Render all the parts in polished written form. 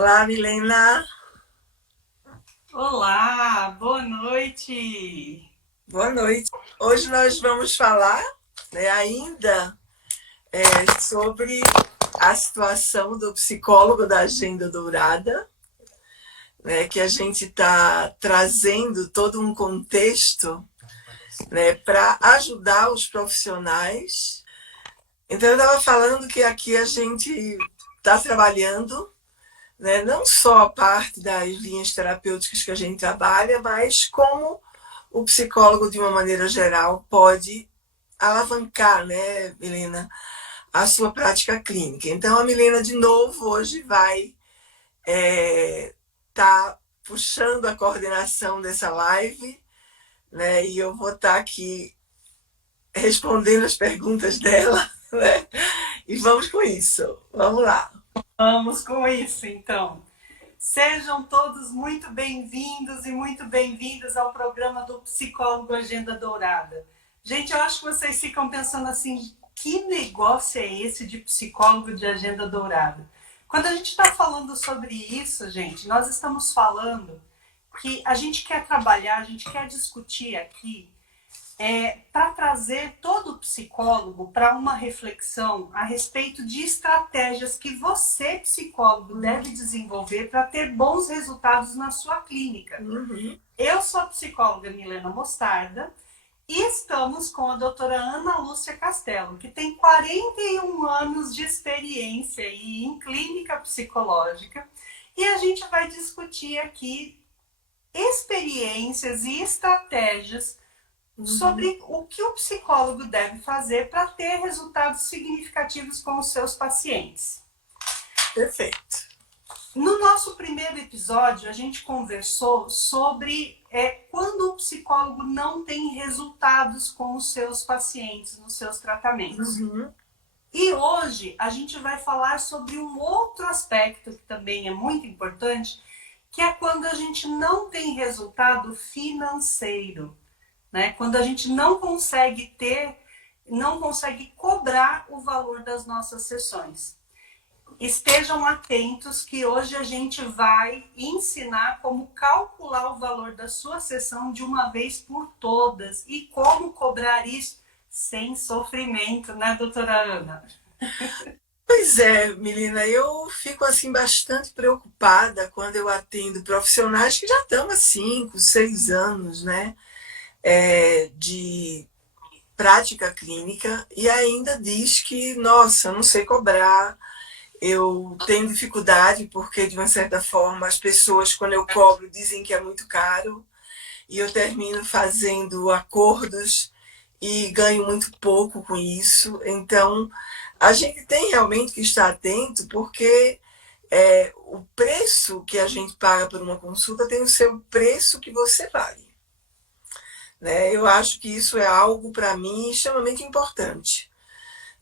Olá, Milena. Olá, boa noite. Boa noite. Hoje nós vamos falar, ainda sobre a situação do psicólogo da Agenda Dourada, que a gente está trazendo todo um contexto, para ajudar os profissionais. Então, eu estava falando que aqui a gente está trabalhando, não só a parte das linhas terapêuticas que a gente trabalha, mas como o psicólogo, de uma maneira geral, pode alavancar, né, Milena, a sua prática clínica. Então, a Milena, de novo, hoje vai tá puxando a coordenação dessa live, né, e eu vou estar aqui respondendo as perguntas dela, né, e vamos com isso. Vamos lá. Vamos com isso, então. Sejam todos muito bem-vindos e muito bem-vindas ao programa do Psicólogo Agenda Dourada. Gente, eu acho que vocês ficam pensando assim, que negócio é esse de psicólogo de Agenda Dourada? Quando a gente está falando sobre isso, gente, nós estamos falando que a gente quer trabalhar, a gente quer discutir aqui para trazer todo o psicólogo para uma reflexão a respeito de estratégias que você, psicólogo, deve desenvolver para ter bons resultados na sua clínica. Uhum. Eu sou a psicóloga Milena Mostarda e estamos com a doutora Ana Lúcia Castelo, que tem 41 anos de experiência aí em clínica psicológica, e a gente vai discutir aqui experiências e estratégias sobre o que o psicólogo deve fazer para ter resultados significativos com os seus pacientes. Perfeito. No nosso primeiro episódio, a gente conversou sobre quando o psicólogo não tem resultados com os seus pacientes nos seus tratamentos. Uhum. E hoje a gente vai falar sobre um outro aspecto que também é muito importante, que é quando a gente não tem resultado financeiro. Né? Quando a gente não consegue cobrar o valor das nossas sessões. Estejam atentos que hoje a gente vai ensinar como calcular o valor da sua sessão de uma vez por todas e como cobrar isso sem sofrimento, né, doutora Ana? Pois é, Milena, eu fico assim bastante preocupada quando eu atendo profissionais que já estão há 5, 6 anos, né, de prática clínica e ainda diz que, nossa, não sei cobrar, eu tenho dificuldade porque, de uma certa forma, as pessoas, quando eu cobro, dizem que é muito caro e eu termino fazendo acordos e ganho muito pouco com isso. Então, a gente tem realmente que estar atento porque o preço que a gente paga por uma consulta tem o seu preço que você vale. Né? Eu acho que isso é algo, para mim, extremamente importante.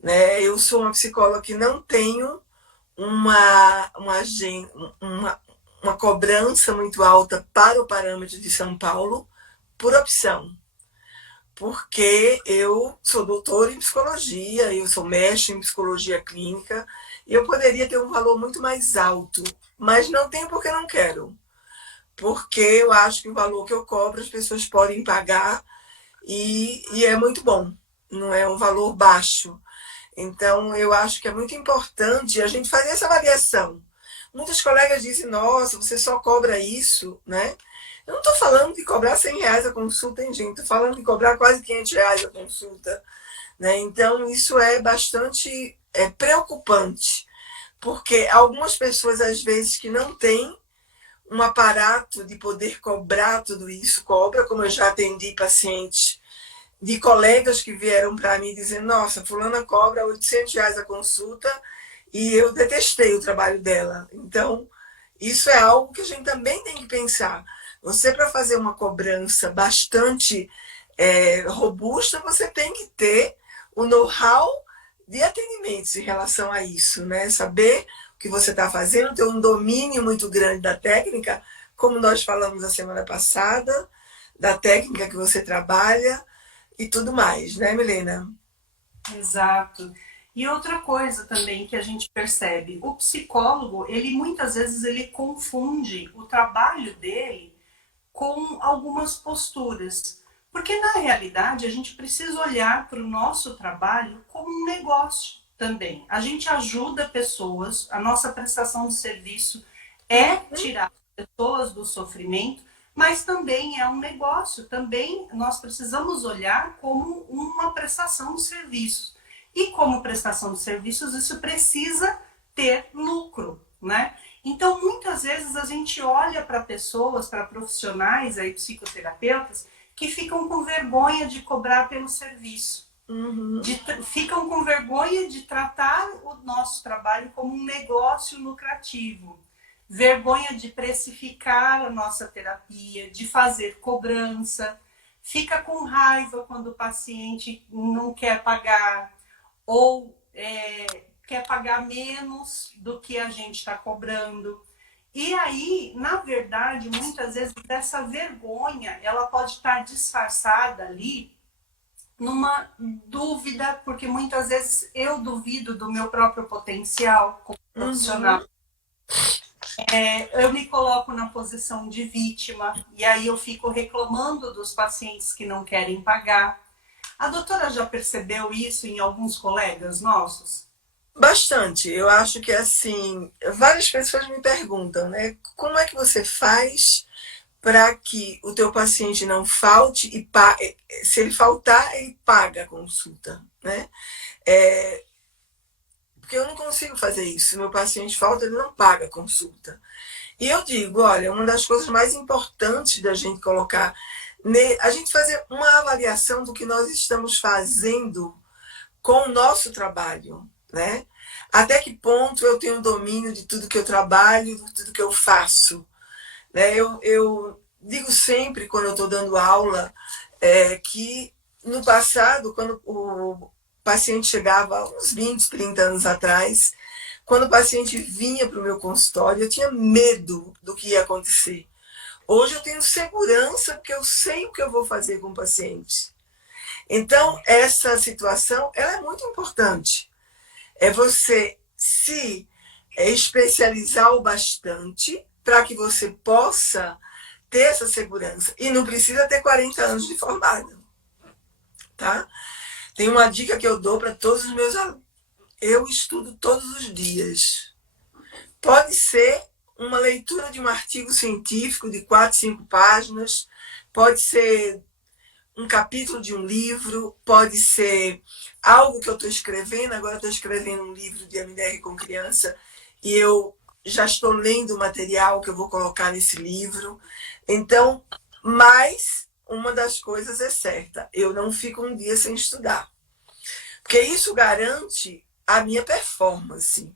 Né? Eu sou uma psicóloga que não tenho uma, uma, uma cobrança muito alta para o parâmetro de São Paulo por opção. Porque eu sou doutora em psicologia, eu sou mestre em psicologia clínica, e eu poderia ter um valor muito mais alto, mas não tenho porque não quero. Porque eu acho que o valor que eu cobro as pessoas podem pagar e é muito bom, não é um valor baixo. Então, eu acho que é muito importante a gente fazer essa avaliação. Muitos colegas dizem, nossa, você só cobra isso, né? Eu não estou falando de cobrar R$ 100 a consulta, hein, gente? Estou falando de cobrar quase R$ 500 a consulta. Né? Então, isso é bastante preocupante, porque algumas pessoas, às vezes, que não têm um aparato de poder cobrar tudo isso, cobra, como eu já atendi pacientes de colegas que vieram para mim dizendo, nossa, fulana cobra R$ 800 a consulta e eu detestei o trabalho dela. Então, isso é algo que a gente também tem que pensar. Você, para fazer uma cobrança bastante robusta, você tem que ter o know-how de atendimentos em relação a isso, né? Saber o que você está fazendo, ter um domínio muito grande da técnica, como nós falamos a semana passada, da técnica que você trabalha, e tudo mais, né, Milena? Exato. E outra coisa também que a gente percebe, o psicólogo, ele muitas vezes ele confunde o trabalho dele com algumas posturas. Porque na realidade a gente precisa olhar para o nosso trabalho como um negócio também. A gente ajuda pessoas, a nossa prestação de serviço é tirar pessoas do sofrimento, mas também é um negócio, também nós precisamos olhar como uma prestação de serviços. E como prestação de serviços, isso precisa ter lucro, né? Então, muitas vezes a gente olha para pessoas, para profissionais, aí, psicoterapeutas, que ficam com vergonha de cobrar pelo serviço. Ficam com vergonha de tratar o nosso trabalho como um negócio lucrativo. Vergonha de precificar a nossa terapia, de fazer cobrança. Fica com raiva quando o paciente não quer pagar ou quer pagar menos do que a gente está cobrando. E aí, na verdade, muitas vezes essa vergonha, ela pode estar disfarçada ali numa dúvida, porque muitas vezes eu duvido do meu próprio potencial como profissional. Eu me coloco na posição de vítima, e aí eu fico reclamando dos pacientes que não querem pagar. A doutora já percebeu isso em alguns colegas nossos? Bastante. Eu acho que, assim, várias pessoas me perguntam, né? Como é que você faz para que o teu paciente não falte e se ele faltar, ele paga a consulta, né? Porque eu não consigo fazer isso. Se meu paciente falta, ele não paga a consulta. E eu digo, olha, uma das coisas mais importantes da gente colocar, a gente fazer uma avaliação do que nós estamos fazendo com o nosso trabalho, né? Até que ponto eu tenho domínio de tudo que eu trabalho, de tudo que eu faço, né? Eu digo sempre, quando eu estou dando aula, que no passado, quando o paciente chegava, uns 20, 30 anos atrás, quando o paciente vinha para o meu consultório, eu tinha medo do que ia acontecer. Hoje eu tenho segurança, porque eu sei o que eu vou fazer com o paciente. Então, essa situação ela é muito importante. É você se especializar o bastante para que você possa ter essa segurança. E não precisa ter 40 anos de formado. Tá? Tem uma dica que eu dou para todos os meus alunos. Eu estudo todos os dias. Pode ser uma leitura de um artigo científico de 4, 5 páginas, pode ser um capítulo de um livro, pode ser algo que eu estou escrevendo. Agora estou escrevendo um livro de MDR com criança e eu já estou lendo o material que eu vou colocar nesse livro. Então, mas uma das coisas é certa, eu não fico um dia sem estudar, porque isso garante a minha performance.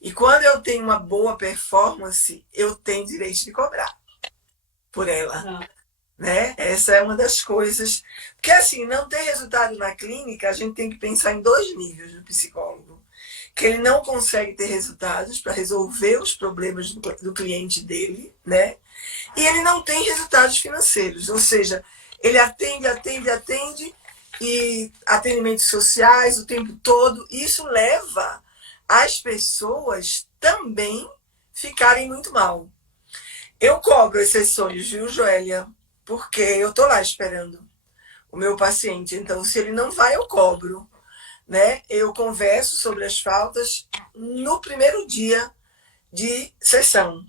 E quando eu tenho uma boa performance, eu tenho direito de cobrar por ela. Né? Essa é uma das coisas. Porque, assim, não ter resultado na clínica, a gente tem que pensar em 2 níveis do psicólogo. Que ele não consegue ter resultados para resolver os problemas do cliente dele, né? E ele não tem resultados financeiros. Ou seja, ele atende, e atendimentos sociais o tempo todo. Isso leva as pessoas também ficarem muito mal. Eu cobro exceções, viu, Joélia? Porque eu estou lá esperando o meu paciente. Então, se ele não vai, eu cobro. Né? Eu converso sobre as faltas no primeiro dia de sessão,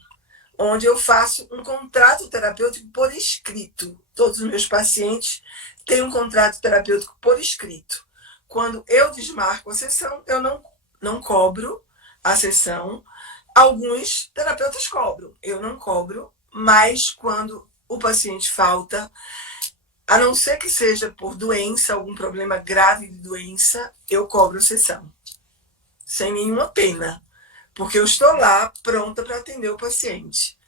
onde eu faço um contrato terapêutico por escrito. Todos os meus pacientes têm um contrato terapêutico por escrito. Quando eu desmarco a sessão, eu não cobro a sessão. Alguns terapeutas cobram, eu não cobro, mas quando o paciente falta, a não ser que seja por doença, algum problema grave de doença, eu cobro sessão, sem nenhuma pena, porque eu estou lá pronta para atender o paciente.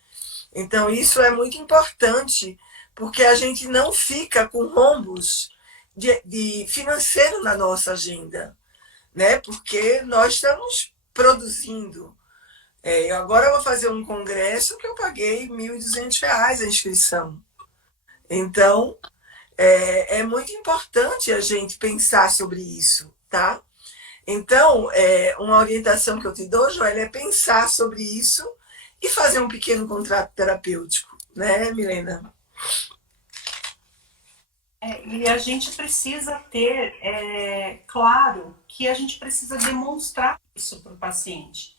Então, isso é muito importante, porque a gente não fica com rombos de financeiro na nossa agenda, né? Porque nós estamos produzindo. Agora eu vou fazer um congresso que eu paguei R$ 1.200 a inscrição. Então, é muito importante a gente pensar sobre isso, tá? Então, uma orientação que eu te dou, Joélia, é pensar sobre isso e fazer um pequeno contrato terapêutico, né, Milena? E a gente precisa ter, claro, que a gente precisa demonstrar isso para o paciente.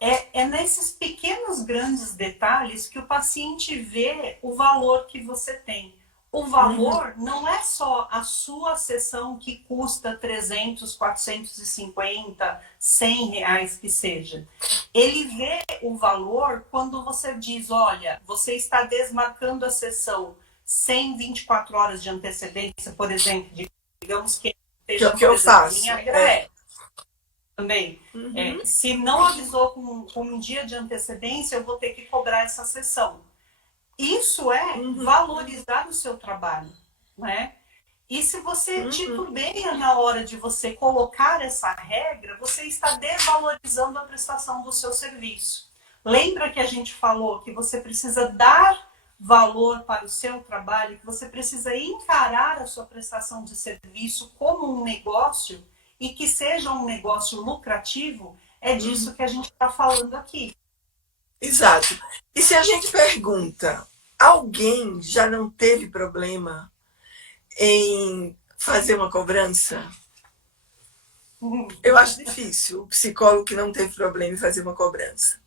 É nesses pequenos, grandes detalhes que o paciente vê o valor que você tem. O valor não é só a sua sessão que custa 300, 450, 100 reais que seja. Ele vê o valor quando você diz, olha, você está desmarcando a sessão sem 24 horas de antecedência, por exemplo, digamos que Que é seja, o que por eu exemplo, faço. minha regra também. Se não avisou com um dia de antecedência, eu vou ter que cobrar essa sessão. Isso é valorizar o seu trabalho, né? E se você titubeia na hora de você colocar essa regra, você está desvalorizando a prestação do seu serviço. Lembra que a gente falou que você precisa dar valor para o seu trabalho, que você precisa encarar a sua prestação de serviço como um negócio e que seja um negócio lucrativo? É disso que a gente está falando aqui. Exato. E se a gente pergunta, alguém já não teve problema em fazer uma cobrança? Eu acho difícil o psicólogo que não teve problema em fazer uma cobrança.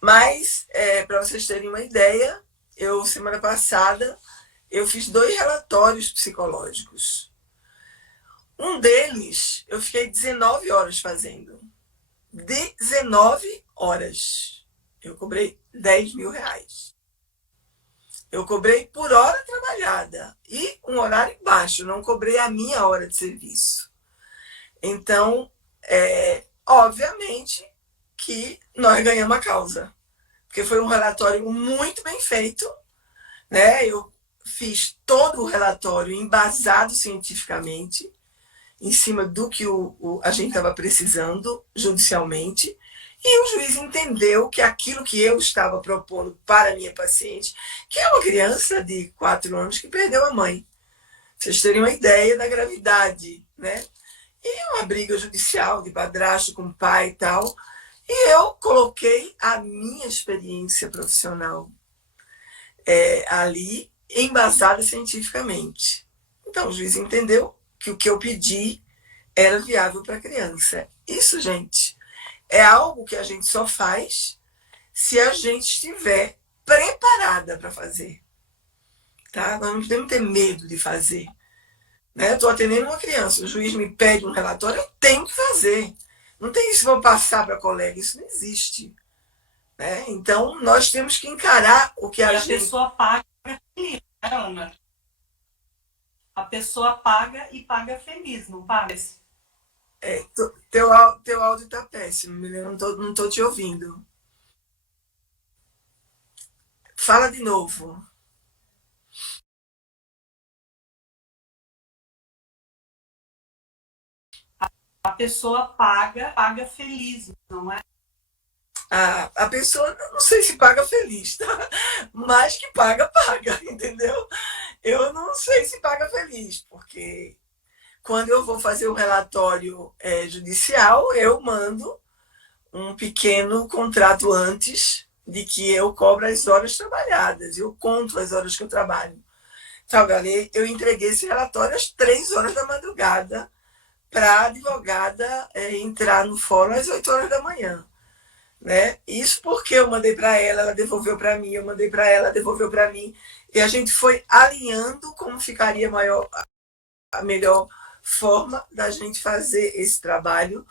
Mas, para vocês terem uma ideia, semana passada, eu fiz 2 relatórios psicológicos. Um deles, eu fiquei 19 horas fazendo. 19 horas. Eu cobrei 10 mil reais. Eu cobrei por hora trabalhada e um horário baixo, não cobrei a minha hora de serviço. Então, obviamente que nós ganhamos a causa, porque foi um relatório muito bem feito, né? Eu fiz todo o relatório embasado cientificamente, em cima do que a gente estava precisando judicialmente, e o juiz entendeu que aquilo que eu estava propondo para a minha paciente, que é uma criança de 4 anos que perdeu a mãe, vocês terem uma ideia da gravidade, né? E é uma briga judicial de padrasto com pai e tal, e eu coloquei a minha experiência profissional ali, embasada cientificamente. Então o juiz entendeu que o que eu pedi era viável para a criança. Isso, gente, é algo que a gente só faz se a gente estiver preparada para fazer. Tá? Nós não podemos ter medo de fazer. Né? Estou atendendo uma criança, o juiz me pede um relatório, eu tenho que fazer. Não tem isso, vou passar para colega, isso não existe. Né? Então, nós temos que encarar o que a gente... pessoa paga feliz, né, Ana? A pessoa paga e paga feliz, não paga? Teu áudio está péssimo, eu não tô te ouvindo. Fala de novo. A pessoa paga feliz, não é? A pessoa, não sei se paga feliz, tá? Mas que paga, entendeu? Eu não sei se paga feliz, porque quando eu vou fazer um relatório judicial, eu mando um pequeno contrato antes de que eu cobro as horas trabalhadas, eu conto as horas que eu trabalho. Então, galera, eu entreguei esse relatório às 3 horas da madrugada para a advogada entrar no fórum às 8 horas da manhã. Né? Isso porque eu mandei para ela devolveu para mim, eu mandei para ela, devolveu para mim, e a gente foi alinhando como ficaria a melhor forma da gente fazer esse trabalho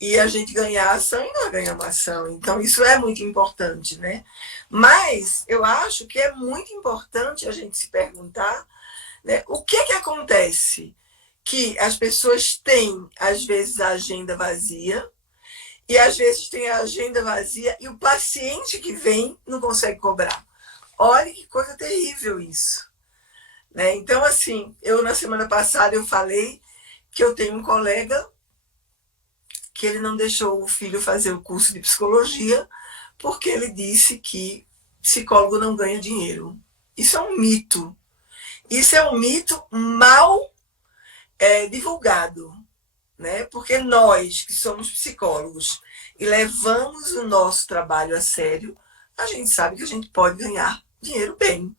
e a gente ganhar ação e não ganhar uma ação. Então, isso é muito importante, né? Mas eu acho que é muito importante a gente se perguntar, né, o que acontece? Que as pessoas têm, às vezes, a agenda vazia, e às vezes tem a agenda vazia e o paciente que vem não consegue cobrar. Olha que coisa terrível isso. Né? Então, assim, na semana passada eu falei que eu tenho um colega que ele não deixou o filho fazer o curso de psicologia porque ele disse que psicólogo não ganha dinheiro. Isso é um mito. Isso é um mito mal divulgado. né? Porque nós, que somos psicólogos e levamos o nosso trabalho a sério, a gente sabe que a gente pode ganhar dinheiro bem.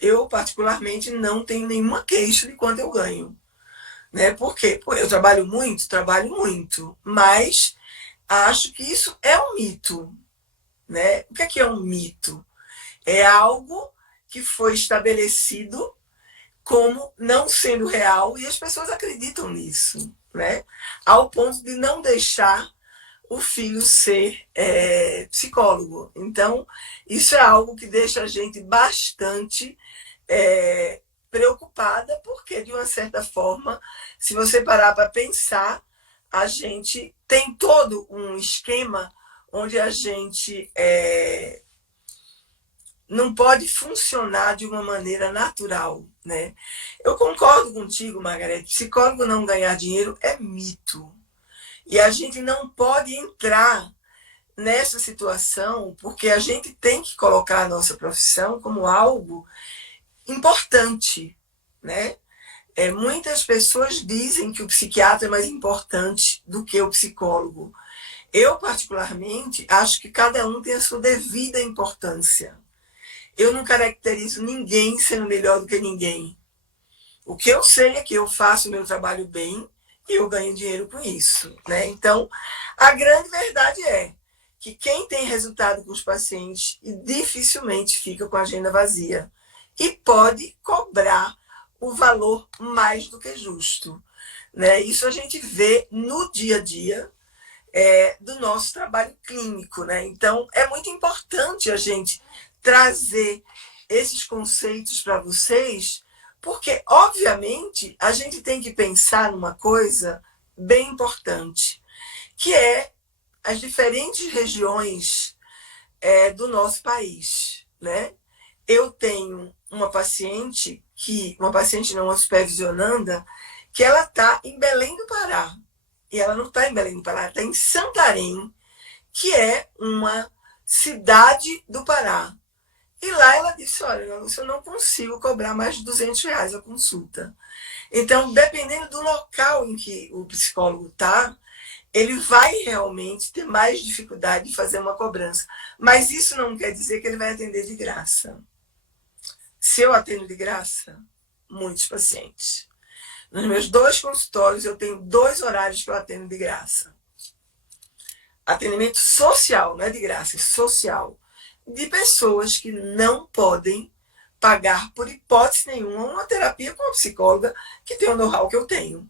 Eu, particularmente, não tenho nenhuma queixa de quanto eu ganho. Né? Por quê? Porque eu trabalho muito, mas acho que isso é um mito. Né? O que é um mito? É algo que foi estabelecido como não sendo real e as pessoas acreditam nisso, né? Ao ponto de não deixar o filho ser psicólogo. Então, isso é algo que deixa a gente bastante preocupada, porque, de uma certa forma, se você parar para pensar, a gente tem todo um esquema onde a gente não pode funcionar de uma maneira natural, né? Eu concordo contigo, Margarete, psicólogo não ganhar dinheiro é mito. E a gente não pode entrar nessa situação, porque a gente tem que colocar a nossa profissão como algo importante, né? Muitas pessoas dizem que o psiquiatra é mais importante do que o psicólogo. Eu, particularmente, acho que cada um tem a sua devida importância. Eu não caracterizo ninguém sendo melhor do que ninguém. O que eu sei é que eu faço o meu trabalho bem e eu ganho dinheiro com isso, né? Então, a grande verdade é que quem tem resultado com os pacientes dificilmente fica com a agenda vazia e pode cobrar o valor mais do que justo, né? Isso a gente vê no dia a dia do nosso trabalho clínico, né? Então, é muito importante a gente trazer esses conceitos para vocês, porque, obviamente, a gente tem que pensar numa coisa bem importante, que é as diferentes regiões do nosso país, né? Eu tenho uma paciente uma supervisionanda, que ela está em Belém do Pará. E ela não está em Belém do Pará, ela está em Santarém, que é uma cidade do Pará. E lá ela disse, olha, eu não consigo cobrar mais de R$ 200 a consulta. Então, dependendo do local em que o psicólogo está, ele vai realmente ter mais dificuldade de fazer uma cobrança. Mas isso não quer dizer que ele vai atender de graça. Se eu atendo de graça, muitos pacientes. Nos meus 2 consultórios, eu tenho 2 horários que eu atendo de graça. Atendimento social, não é de graça, é social. De pessoas que não podem pagar, por hipótese nenhuma, uma terapia com uma psicóloga que tem o know-how que eu tenho.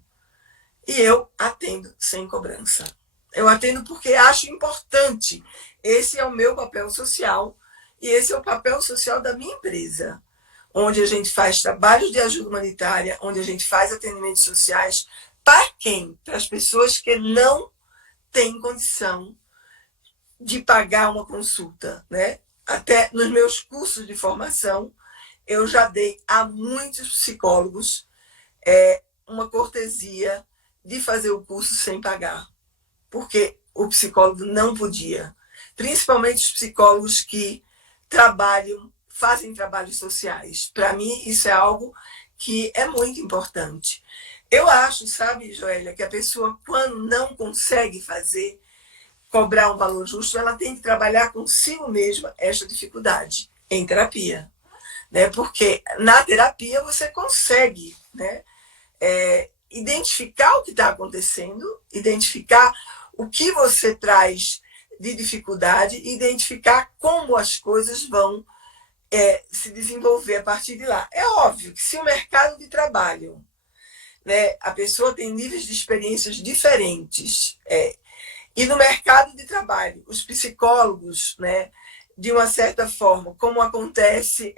E eu atendo sem cobrança. Eu atendo porque acho importante. Esse é o meu papel social e esse é o papel social da minha empresa, onde a gente faz trabalhos de ajuda humanitária, onde a gente faz atendimentos sociais. Para quem? Para as pessoas que não têm condição de pagar uma consulta, né? Até nos meus cursos de formação, eu já dei a muitos psicólogos uma cortesia de fazer o curso sem pagar, porque o psicólogo não podia. Principalmente os psicólogos que fazem trabalhos sociais. Para mim, isso é algo que é muito importante. Eu acho, sabe, Joélia, que a pessoa, quando não consegue cobrar um valor justo, ela tem que trabalhar consigo mesma esta dificuldade em terapia, né? Porque na terapia você consegue, né, identificar o que está acontecendo, identificar o que você traz de dificuldade, identificar como as coisas vão se desenvolver a partir de lá. É óbvio que se o mercado de trabalho, né, a pessoa tem níveis de experiências diferentes, e no mercado de trabalho, os psicólogos, né, de uma certa forma, como acontece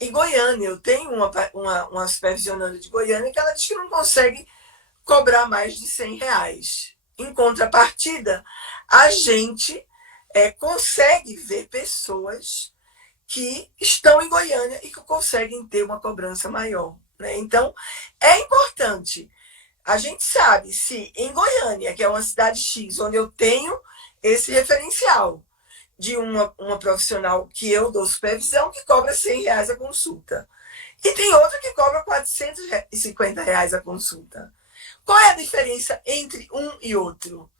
em Goiânia, eu tenho uma supervisionanda de Goiânia que ela diz que não consegue cobrar mais de R$ 100. Em contrapartida, a gente consegue ver pessoas que estão em Goiânia e que conseguem ter uma cobrança maior, né? Então, é importante. A gente sabe se em Goiânia, que é uma cidade X, onde eu tenho esse referencial de uma profissional que eu dou supervisão, que cobra R$ 100 a consulta. E tem outra que cobra R$ 450 a consulta. Qual é a diferença entre um e outro?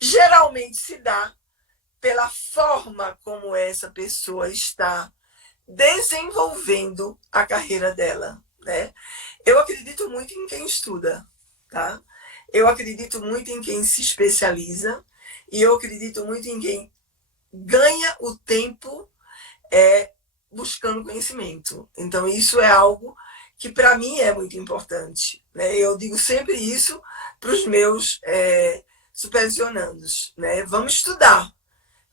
Geralmente se dá pela forma como essa pessoa está desenvolvendo a carreira dela, né? Eu acredito muito em quem estuda, tá? Eu acredito muito em quem se especializa e eu acredito muito em quem ganha o tempo buscando conhecimento. Então, isso é algo que, para mim, é muito importante, né? Eu digo sempre isso para os meus supervisionandos, né? Vamos estudar,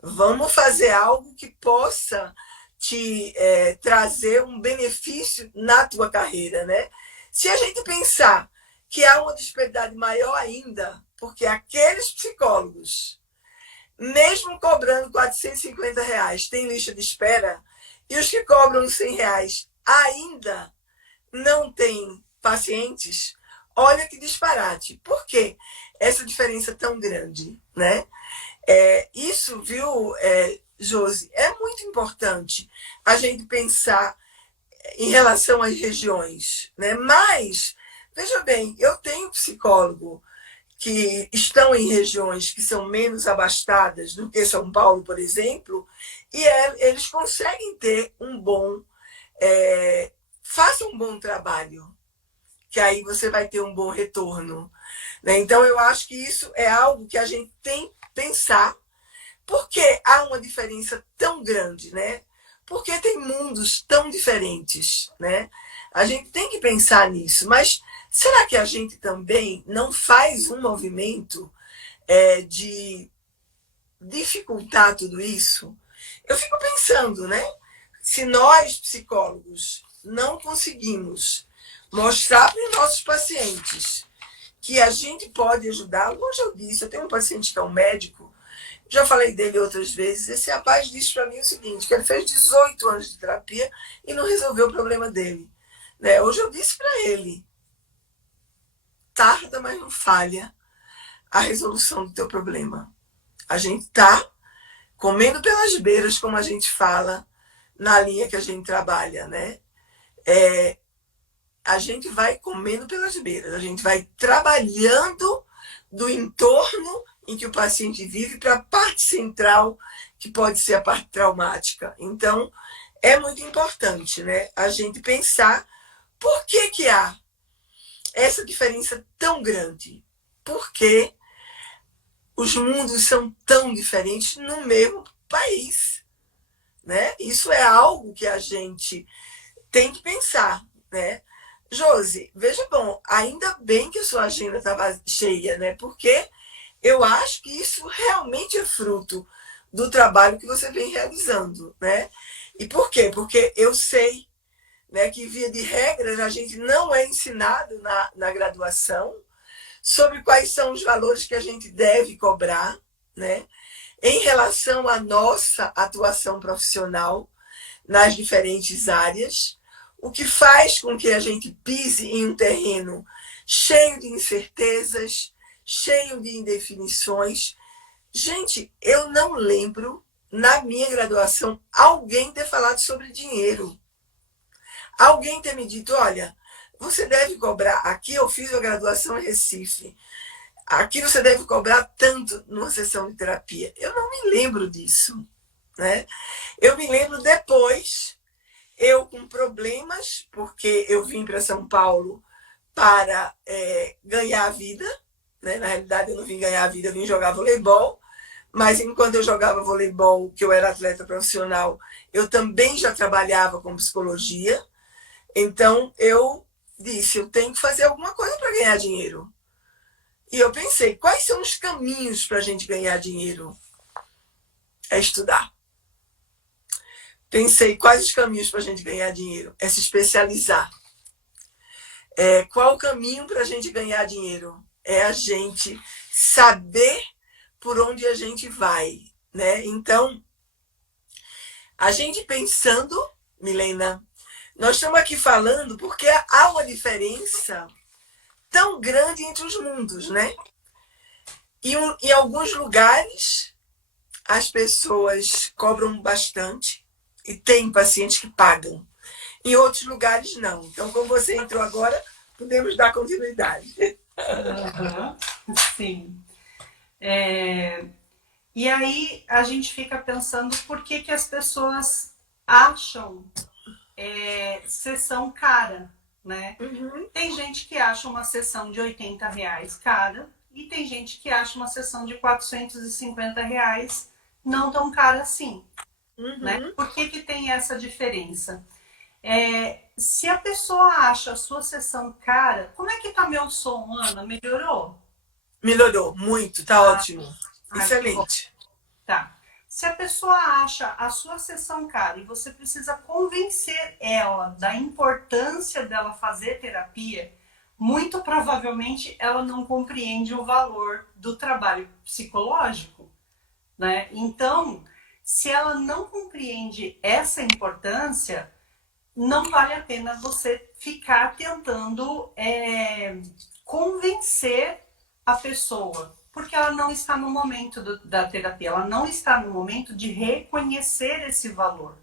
vamos fazer algo que possa te trazer um benefício na tua carreira, né? Se a gente pensar que há uma disparidade maior ainda, porque aqueles psicólogos, mesmo cobrando R$ 450, têm lista de espera, e os que cobram R$ 100 ainda não têm pacientes, olha que disparate. Por que essa diferença tão grande, né? Isso, viu, Josi, é muito importante a gente pensar em relação às regiões, né? Mas, veja bem, eu tenho psicólogo que estão em regiões que são menos abastadas do que São Paulo, por exemplo, e eles conseguem ter um bom... faça um bom trabalho, que aí você vai ter um bom retorno, né? Então, eu acho que isso é algo que a gente tem que pensar. Por que há uma diferença tão grande, né? Porque tem mundos tão diferentes, né? A gente tem que pensar nisso, mas será que a gente também não faz um movimento de dificultar tudo isso? Eu fico pensando, né? Se nós, psicólogos, não conseguimos mostrar para os nossos pacientes que a gente pode ajudá-los, hoje eu disse, eu tenho um paciente que é um médico, já falei dele outras vezes, esse rapaz disse para mim o seguinte, que ele fez 18 anos de terapia e não resolveu o problema dele, né? Hoje eu disse para ele, tarda, mas não falha a resolução do teu problema. A gente está comendo pelas beiras, como a gente fala, na linha que a gente trabalha, né? A gente vai comendo pelas beiras, a gente vai trabalhando do entorno em que o paciente vive para a parte central, que pode ser a parte traumática. Então, é muito importante, né, a gente pensar por que há essa diferença tão grande. Por que os mundos são tão diferentes no mesmo país, né? Isso é algo que a gente tem que pensar, né? Josi, veja bom, ainda bem que a sua agenda estava cheia, né? Porque eu acho que isso realmente é fruto do trabalho que você vem realizando, né? E por quê? Porque eu sei, né, que, via de regra, a gente não é ensinado na graduação sobre quais são os valores que a gente deve cobrar, né, em relação à nossa atuação profissional nas diferentes áreas, o que faz com que a gente pise em um terreno cheio de incertezas, cheio de indefinições. Gente, eu não lembro, na minha graduação, alguém ter falado sobre dinheiro. Alguém ter me dito, olha, você deve cobrar, aqui eu fiz a graduação em Recife, aqui você deve cobrar tanto numa sessão de terapia. Eu não me lembro disso, né? Eu me lembro depois, eu com problemas, porque eu vim para São Paulo para ganhar a vida, né? Na realidade, eu não vim ganhar a vida, eu vim jogar voleibol, mas enquanto eu jogava voleibol, que eu era atleta profissional, eu também já trabalhava com psicologia, então eu disse, eu tenho que fazer alguma coisa para ganhar dinheiro. E eu pensei, quais são os caminhos para a gente ganhar dinheiro? É estudar. Pensei, quais os caminhos para a gente ganhar dinheiro? É se especializar. Qual o caminho para a gente ganhar dinheiro? É a gente saber por onde a gente vai, né? Então, a gente pensando, Milena, nós estamos aqui falando porque há uma diferença tão grande entre os mundos, né? E em alguns lugares, as pessoas cobram bastante e tem pacientes que pagam. Em outros lugares, não. Então, como você entrou agora, podemos dar continuidade. Aham, sim. É, e aí a gente fica pensando por que, que as pessoas acham sessão cara, né? Uhum, Tem gente que acha uma sessão de R$ 80 cara e tem gente que acha uma sessão de R$ 450 não tão cara assim, né? uhum. Por que, que tem essa diferença? Se a pessoa acha a sua sessão cara, como é que tá meu som, Ana? Melhorou? Melhorou muito, tá Ah, ótimo. que bom. Excelente. Tá. Se a pessoa acha a sua sessão cara e você precisa convencer ela da importância dela fazer terapia, muito provavelmente ela não compreende o valor do trabalho psicológico, né? Então, se ela não compreende essa importância, não vale a pena você ficar tentando convencer a pessoa, porque ela não está no momento da terapia, ela não está no momento de reconhecer esse valor.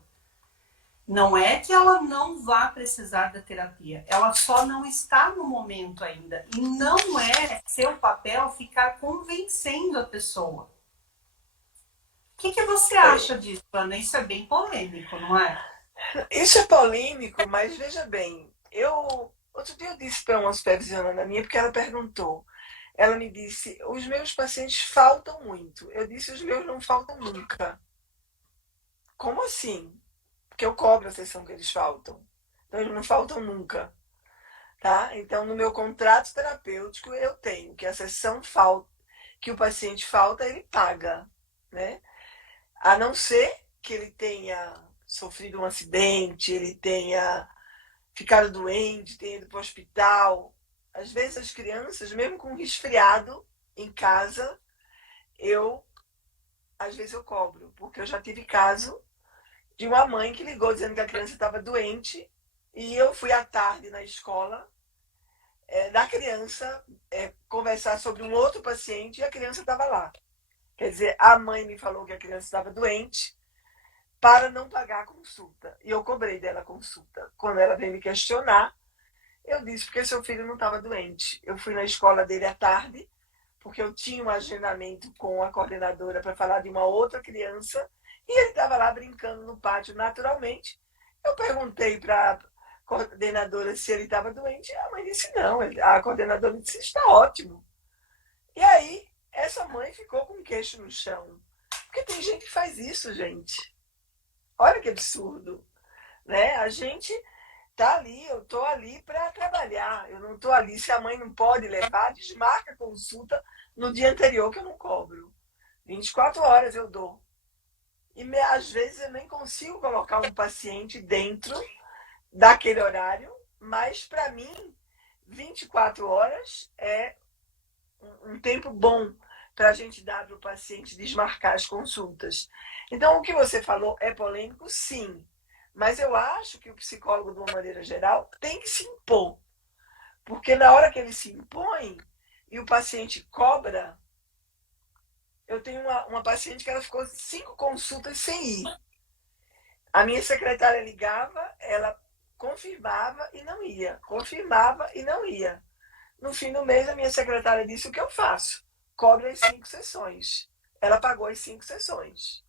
Não é que ela não vá precisar da terapia, ela só não está no momento ainda. E não é seu papel ficar convencendo a pessoa. O que você É, acha disso, Ana? Isso é bem polêmico, não é? isso é polêmico, mas veja bem, outro dia eu disse para uma supervisionanda minha, porque ela perguntou. Ela me disse: os meus pacientes faltam muito. Eu disse: os meus não faltam nunca. Como assim? Porque eu cobro a sessão que eles faltam. Então eles não faltam nunca, tá? Então no meu contrato terapêutico eu tenho que a sessão falta, que o paciente falta, ele paga, né? A não ser que ele tenha sofrido um acidente, ele tenha ficado doente, tenha ido para o hospital. Às vezes as crianças, mesmo com resfriado em casa, eu às vezes eu cobro, porque eu já tive caso de uma mãe que ligou dizendo que a criança estava doente e eu fui à tarde na escola da criança conversar sobre um outro paciente e a criança estava lá. Quer dizer, a mãe me falou que a criança estava doente para não pagar a consulta. E eu cobrei dela a consulta. Quando ela veio me questionar, eu disse porque seu filho não estava doente. Eu fui na escola dele à tarde, porque eu tinha um agendamento com a coordenadora para falar de uma outra criança, e ele estava lá brincando no pátio naturalmente. Eu perguntei para a coordenadora se ele estava doente, e a mãe disse não, a coordenadora disse está ótimo. E aí, essa mãe ficou com o queixo no chão. Porque tem gente que faz isso, gente. Olha que absurdo, né? A gente tá ali, eu tô ali para trabalhar. Eu não tô ali, se a mãe não pode levar, desmarca a consulta no dia anterior que eu não cobro. 24 horas eu dou. E às vezes eu nem consigo colocar um paciente dentro daquele horário, mas para mim 24 horas é um tempo bom para a gente dar para o paciente desmarcar as consultas. Então, o que você falou é polêmico, sim, mas eu acho que o psicólogo, de uma maneira geral, tem que se impor, porque na hora que ele se impõe e o paciente cobra, eu tenho uma paciente que ela ficou 5 consultas sem ir. A minha secretária ligava, ela confirmava e não ia, confirmava e não ia. No fim do mês, a minha secretária disse o que eu faço. Cobre as 5 sessões. Ela pagou as 5 sessões.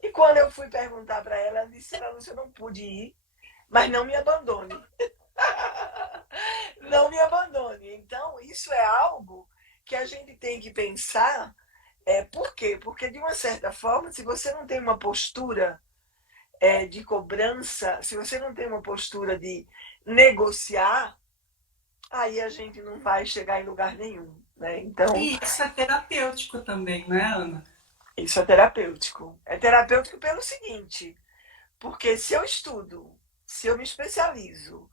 E quando eu fui perguntar para ela, ela disse: Lúcia, eu não pude ir, mas não me abandone. Não me abandone. Então, isso é algo que a gente tem que pensar. Por quê? Porque, de uma certa forma, se você não tem uma postura de cobrança, se você não tem uma postura de negociar, aí a gente não vai chegar em lugar nenhum, né? Então, E isso é terapêutico também, né, Ana? isso é terapêutico. É terapêutico pelo seguinte, porque se eu estudo, se eu me especializo,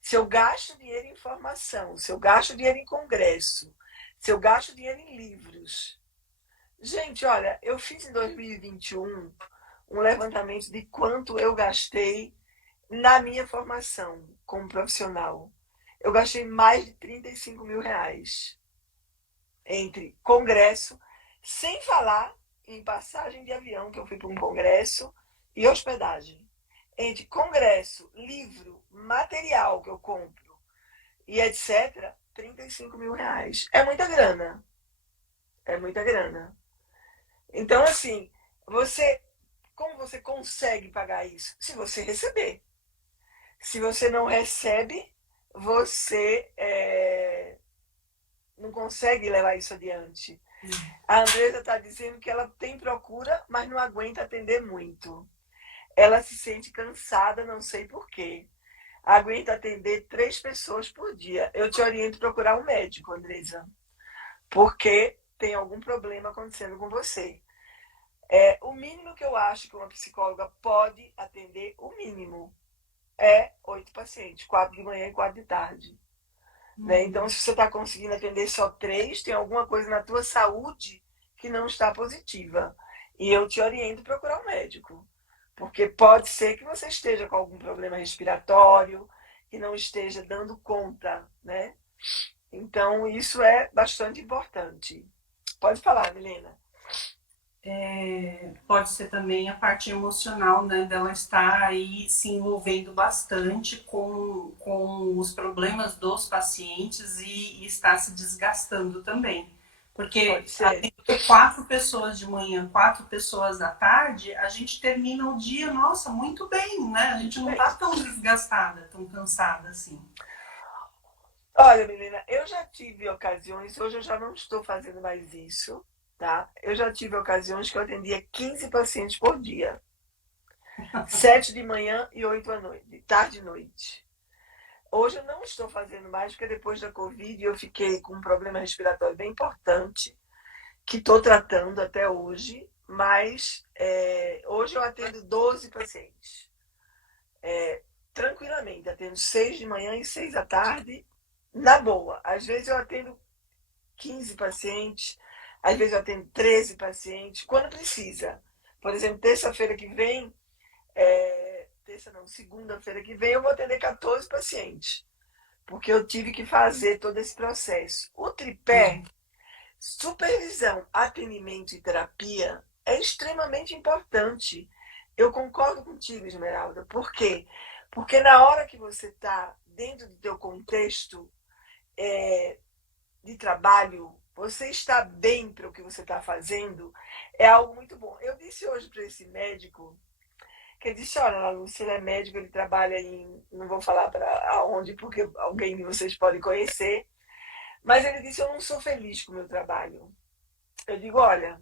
se eu gasto dinheiro em formação, se eu gasto dinheiro em congresso, se eu gasto dinheiro em livros. Gente, olha, eu fiz em 2021 um levantamento de quanto eu gastei na minha formação como profissional. Eu gastei mais de R$ 35.000 entre congresso, sem falar em passagem de avião, que eu fui para um congresso, e hospedagem. Entre congresso, livro, material que eu compro e etc., R$ 35.000. É muita grana. É muita grana. Então, assim, como você consegue pagar isso? Se você receber. Se você não recebe, você não consegue levar isso adiante. A Andresa está dizendo que ela tem procura, mas não aguenta atender muito. Ela se sente cansada, não sei por quê. Aguenta atender 3 pessoas por dia. Eu te oriento a procurar um médico, Andresa, porque tem algum problema acontecendo com você. O mínimo que eu acho que uma psicóloga pode atender, o mínimo, é 8 pacientes, 4 de manhã e 4 de tarde. Né? Então, se você está conseguindo atender só 3, tem alguma coisa na tua saúde que não está positiva. E eu te oriento a procurar um médico. Porque pode ser que você esteja com algum problema respiratório, que não esteja dando conta, né? Então, isso é bastante importante. Pode falar, Milena. Pode ser também a parte emocional, né, dela estar aí se envolvendo bastante com os problemas dos pacientes e estar se desgastando também. Porque além de 4 pessoas de manhã, 4 pessoas à tarde, a gente termina o dia, nossa, muito bem, né? A gente não está tão desgastada, tão cansada assim. Olha, menina, eu já tive ocasiões, hoje eu já não estou fazendo mais isso, tá? Eu já tive ocasiões que eu atendia 15 pacientes por dia. 7 de manhã e 8 à noite, tarde e noite. Hoje eu não estou fazendo mais, porque depois da Covid eu fiquei com um problema respiratório bem importante, que estou tratando até hoje, mas hoje eu atendo 12 pacientes. Tranquilamente, atendo 6 de manhã e 6 à tarde, na boa. Às vezes eu atendo 15 pacientes, às vezes eu atendo 13 pacientes, quando precisa. Por exemplo, terça-feira que vem, segunda-feira que vem eu vou atender 14 pacientes, porque eu tive que fazer todo esse processo. O tripé, supervisão, atendimento e terapia, é extremamente importante. Eu concordo contigo, Esmeralda. Por quê? Porque na hora que você está dentro do teu contexto de trabalho, você está bem para o que você está fazendo, é algo muito bom. Eu disse hoje para esse médico, que ele disse, olha, Lúcia, ele é médico, ele trabalha em, não vou falar para aonde, porque alguém de vocês pode conhecer, mas ele disse, eu não sou feliz com o meu trabalho. Eu digo, olha,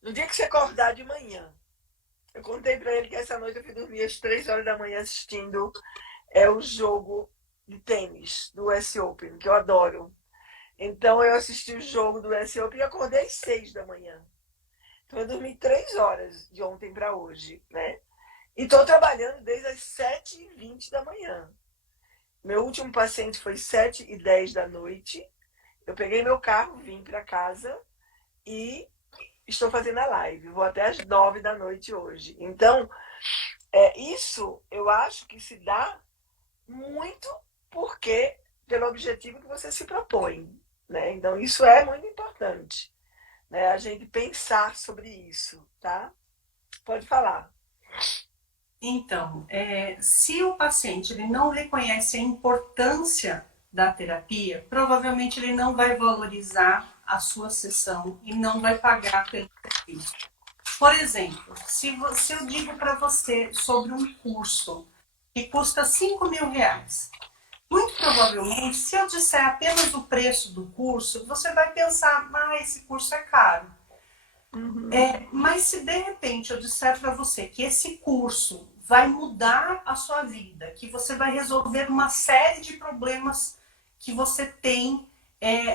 no dia que você acordar de manhã, eu contei para ele que essa noite eu fui dormir às 3 horas da manhã assistindo o jogo de tênis do US Open, que eu adoro. Então eu assisti o jogo do US Open e acordei às 6 da manhã. Então eu dormi 3 horas de ontem para hoje, né? E estou trabalhando desde as 7h20 da manhã. Meu último paciente foi 7h10 da noite. Eu peguei meu carro, vim para casa e estou fazendo a live. Vou até às 9 da noite hoje. Então, isso eu acho que se dá muito pelo objetivo que você se propõe. Né? Então, isso é muito importante. Né? A gente pensar sobre isso, tá? Pode falar. Então, se o paciente ele não reconhece a importância da terapia, provavelmente ele não vai valorizar a sua sessão e não vai pagar pelo serviço. Por exemplo, se eu digo para você sobre um curso que custa R$ 5.000, muito provavelmente, se eu disser apenas o preço do curso, você vai pensar, esse curso é caro. Mas se de repente eu disser para você que esse curso vai mudar a sua vida, que você vai resolver uma série de problemas que você tem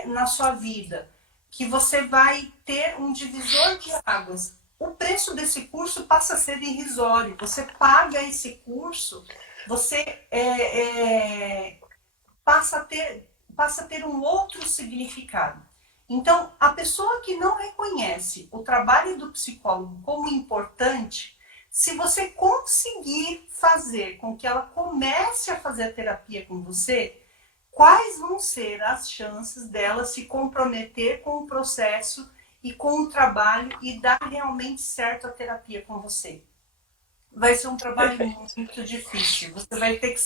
na sua vida, que você vai ter um divisor de águas, o preço desse curso passa a ser irrisório. Você paga esse curso, você passa a ter um outro significado. Então, a pessoa que não reconhece o trabalho do psicólogo como importante, se você conseguir fazer com que ela comece a fazer a terapia com você, quais vão ser as chances dela se comprometer com o processo e com o trabalho e dar realmente certo a terapia com você? Vai ser um trabalho muito difícil. Você vai ter que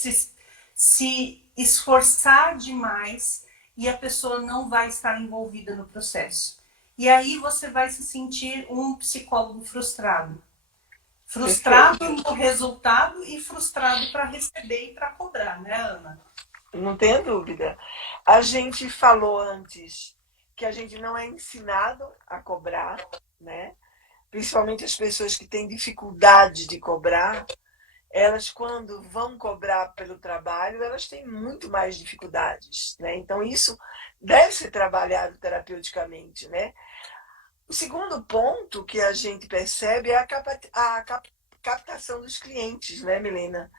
se esforçar demais e a pessoa não vai estar envolvida no processo. E aí você vai se sentir um psicólogo frustrado. Frustrado Perfeito. no resultado e frustrado para receber e para cobrar, né, Ana? Não tenha dúvida. A gente falou antes que a gente não é ensinado a cobrar, né? Principalmente as pessoas que têm dificuldade de cobrar, elas quando vão cobrar pelo trabalho, elas têm muito mais dificuldades, né? Então isso deve ser trabalhado terapeuticamente, né? O segundo ponto que a gente percebe é a captação dos clientes, né, Milena?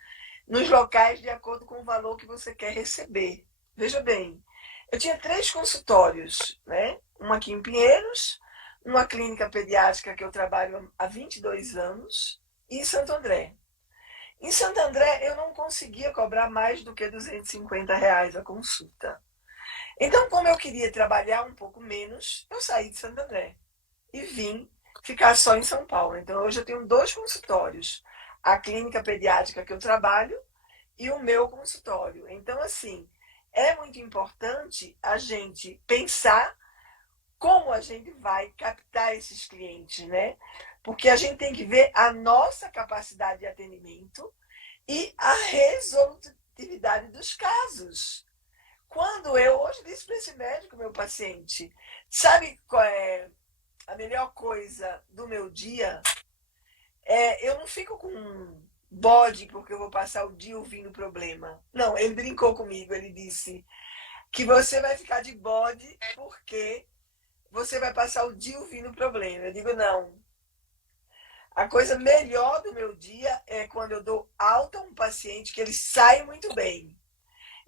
Nos locais de acordo com o valor que você quer receber. Veja bem, eu tinha 3 consultórios, né? Um aqui em Pinheiros, uma clínica pediátrica que eu trabalho há 22 anos, e em Santo André. Em Santo André, eu não conseguia cobrar mais do que R$ 250 a consulta. Então, como eu queria trabalhar um pouco menos, eu saí de Santo André e vim ficar só em São Paulo. Então, hoje eu tenho 2 consultórios. A clínica pediátrica que eu trabalho e o meu consultório. Então, assim, é muito importante a gente pensar como a gente vai captar esses clientes, né? Porque a gente tem que ver a nossa capacidade de atendimento e a resolutividade dos casos. Quando eu hoje disse para esse médico, meu paciente, sabe qual é a melhor coisa do meu dia? Eu não fico com um bode porque eu vou passar o dia ouvindo o problema. Não, ele brincou comigo, ele disse que você vai ficar de bode porque você vai passar o dia ouvindo o problema. Eu digo, não. A coisa melhor do meu dia é quando eu dou alta a um paciente que ele sai muito bem.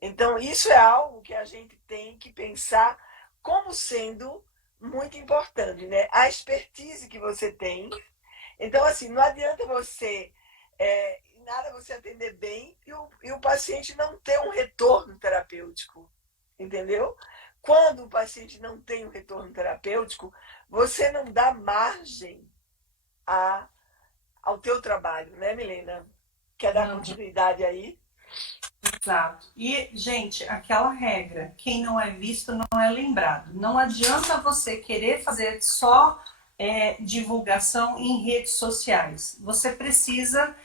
Então, isso é algo que a gente tem que pensar como sendo muito importante, né? A expertise que você tem. Então, assim, não adianta nada você atender bem e o paciente não ter um retorno terapêutico, entendeu? Quando o paciente não tem um retorno terapêutico, você não dá margem a, ao teu trabalho, né, Milena? Quer dar Não, continuidade aí? exato. E, gente, aquela regra, quem não é visto não é lembrado. Não adianta você querer fazer só divulgação em redes sociais. Você precisa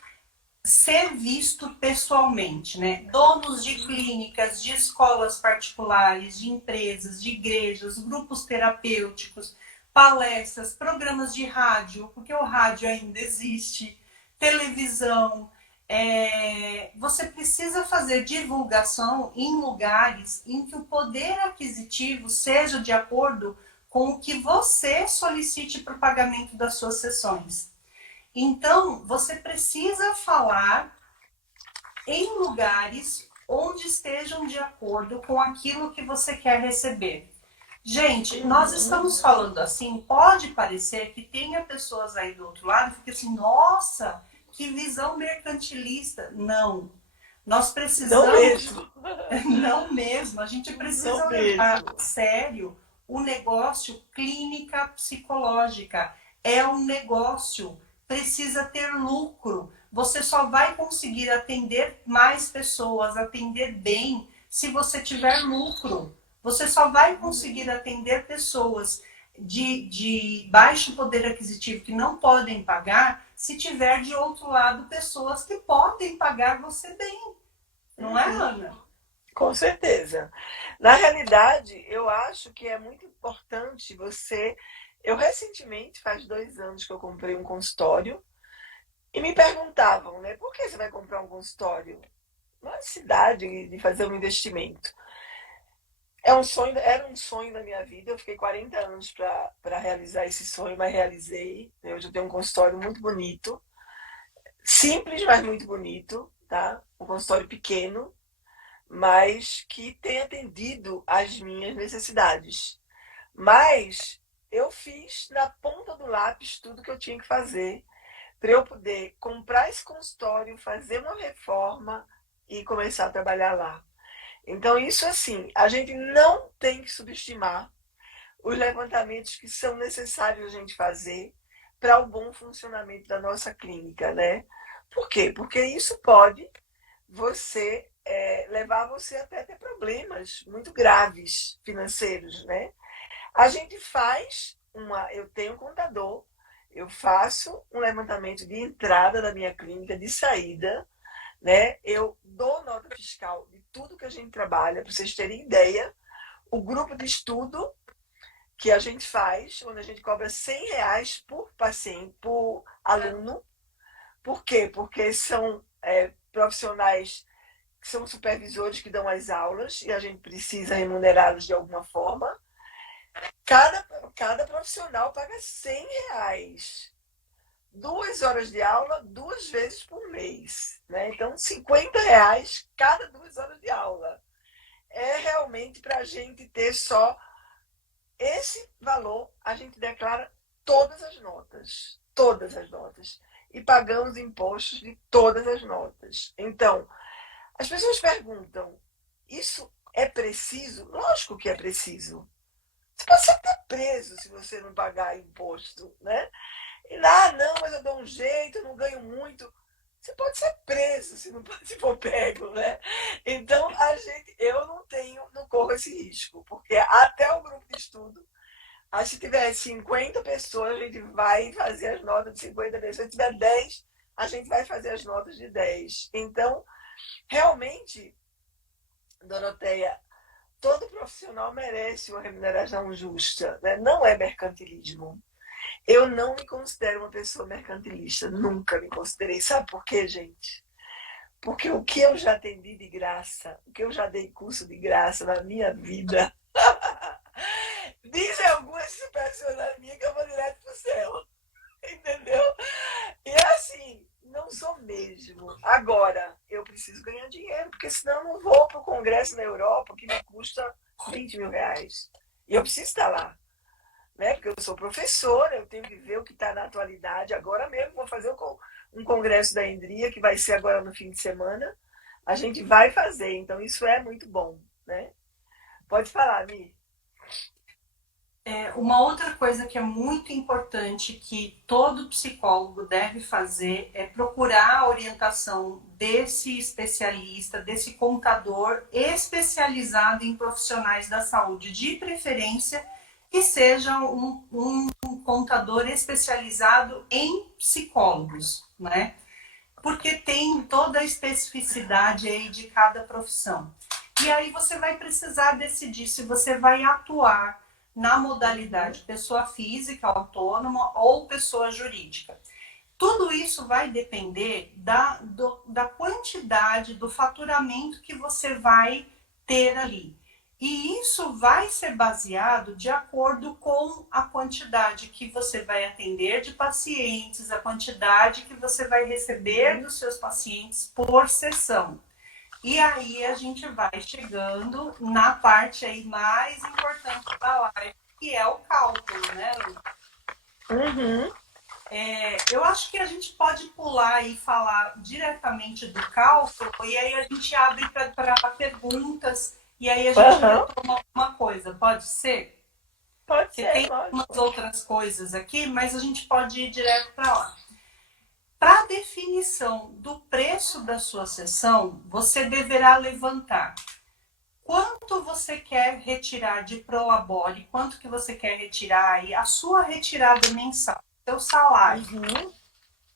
ser visto pessoalmente, né? Donos de clínicas, de escolas particulares, de empresas, de igrejas, grupos terapêuticos, palestras, programas de rádio, porque o rádio ainda existe, televisão. Você precisa fazer divulgação em lugares em que o poder aquisitivo seja de acordo com o que você solicite para o pagamento das suas sessões. Então, você precisa falar em lugares onde estejam de acordo com aquilo que você quer receber. Gente, nós estamos falando assim, pode parecer que tenha pessoas aí do outro lado que ficam assim, nossa, que visão mercantilista. Não. Nós Não precisamos, mesmo. não mesmo, a gente precisa Não levar mesmo. a sério o negócio clínica psicológica. É um negócio, precisa ter lucro. Você só vai conseguir atender mais pessoas, atender bem, se você tiver lucro. Você só vai conseguir atender pessoas de baixo poder aquisitivo que não podem pagar, se tiver de outro lado pessoas que podem pagar você bem. Não é, Ana? Com certeza. Na realidade, eu acho que é muito importante você. Eu recentemente, faz 2 anos que eu comprei um consultório e me perguntavam, né, por que você vai comprar um consultório? Uma necessidade de fazer um investimento. Era um sonho da minha vida. Eu fiquei 40 anos para realizar esse sonho, mas realizei. Hoje eu tenho um consultório muito bonito, simples, mas muito bonito, tá? Um consultório pequeno, mas que tem atendido às minhas necessidades. Mas eu fiz na ponta do lápis tudo que eu tinha que fazer para eu poder comprar esse consultório, fazer uma reforma e começar a trabalhar lá. Então, isso assim, a gente não tem que subestimar os levantamentos que são necessários a gente fazer para o bom funcionamento da nossa clínica, né? Por quê? Porque isso pode você levar você até a ter problemas muito graves financeiros, né? A gente faz eu tenho um contador, eu faço um levantamento de entrada da minha clínica, de saída, né? Eu dou nota fiscal de tudo que a gente trabalha, para vocês terem ideia. O grupo de estudo que a gente faz, onde a gente cobra R$ 100 por paciente, por aluno. Por quê? Porque são profissionais que são supervisores que dão as aulas e a gente precisa remunerá-los de alguma forma. Cada profissional paga R$ 100. 2 horas de aula, 2 vezes por mês. Né? Então, R$ 50 cada 2 horas de aula. É realmente para a gente ter só esse valor, a gente declara todas as notas. Todas as notas. E pagamos impostos de todas as notas. Então, as pessoas perguntam, isso é preciso? Lógico que é preciso. Você pode ser até preso se você não pagar imposto, né? E não, mas eu dou um jeito, eu não ganho muito. Você pode ser preso se for pego, né? Então, eu não corro esse risco, porque até o grupo de estudo, se tiver 50 pessoas, a gente vai fazer as notas de 50 pessoas. Se tiver 10, a gente vai fazer as notas de 10. Então, realmente, Doroteia, todo profissional merece uma remuneração justa, né? Não é mercantilismo. Eu não me considero uma pessoa mercantilista, nunca me considerei. Sabe por quê, gente? Porque o que eu já atendi de graça, o que eu já dei curso de graça na minha vida, dizem algumas supervisionárias minhas que eu vou direto pro céu. Entendeu? E assim, não sou mesmo. Agora, eu preciso ganhar dinheiro, porque senão eu não vou para o congresso na Europa, que me custa R$ 20.000. E eu preciso estar lá. Né? Porque eu sou professora, eu tenho que ver o que está na atualidade. Agora mesmo vou fazer um congresso da Endria, que vai ser agora no fim de semana. A gente vai fazer, então isso é muito bom. Né? Pode falar, Mi. Uma outra coisa que é muito importante que todo psicólogo deve fazer é procurar a orientação desse especialista, desse contador especializado em profissionais da saúde, de preferência que seja um contador especializado em psicólogos, né? Porque tem toda a especificidade aí de cada profissão. E aí você vai precisar decidir se você vai atuar na modalidade pessoa física, autônoma ou pessoa jurídica. Tudo isso vai depender da quantidade, do faturamento que você vai ter ali. E isso vai ser baseado de acordo com a quantidade que você vai atender de pacientes, a quantidade que você vai receber dos seus pacientes por sessão. E aí a gente vai chegando na parte aí mais importante da live, que é o cálculo, né, Lu? Uhum. Eu acho que a gente pode pular e falar diretamente do cálculo, e aí a gente abre para perguntas, e aí a gente retoma alguma coisa, pode ser? Pode Porque ser, tem lógico. umas outras coisas aqui, mas a gente pode ir direto para lá. Para a definição do preço da sua sessão, você deverá levantar quanto você quer retirar de prolabore, quanto que você quer retirar aí, a sua retirada mensal, seu salário.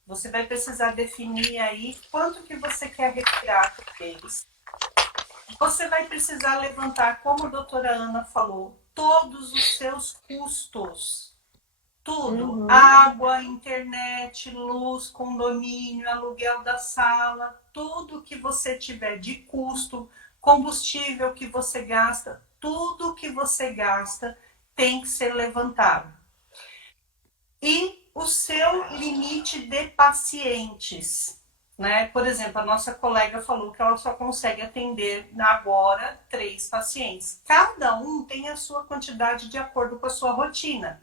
Você vai precisar definir aí quanto que você quer retirar por mês. Você vai precisar levantar, como a doutora Ana falou, todos os seus custos. Tudo. Água, internet, luz, condomínio, aluguel da sala, tudo que você tiver de custo, combustível que você gasta, tudo que você gasta tem que ser levantado. E o seu limite de pacientes. Né? Por exemplo, a nossa colega falou que ela só consegue atender agora 3 pacientes. Cada um tem a sua quantidade de acordo com a sua rotina.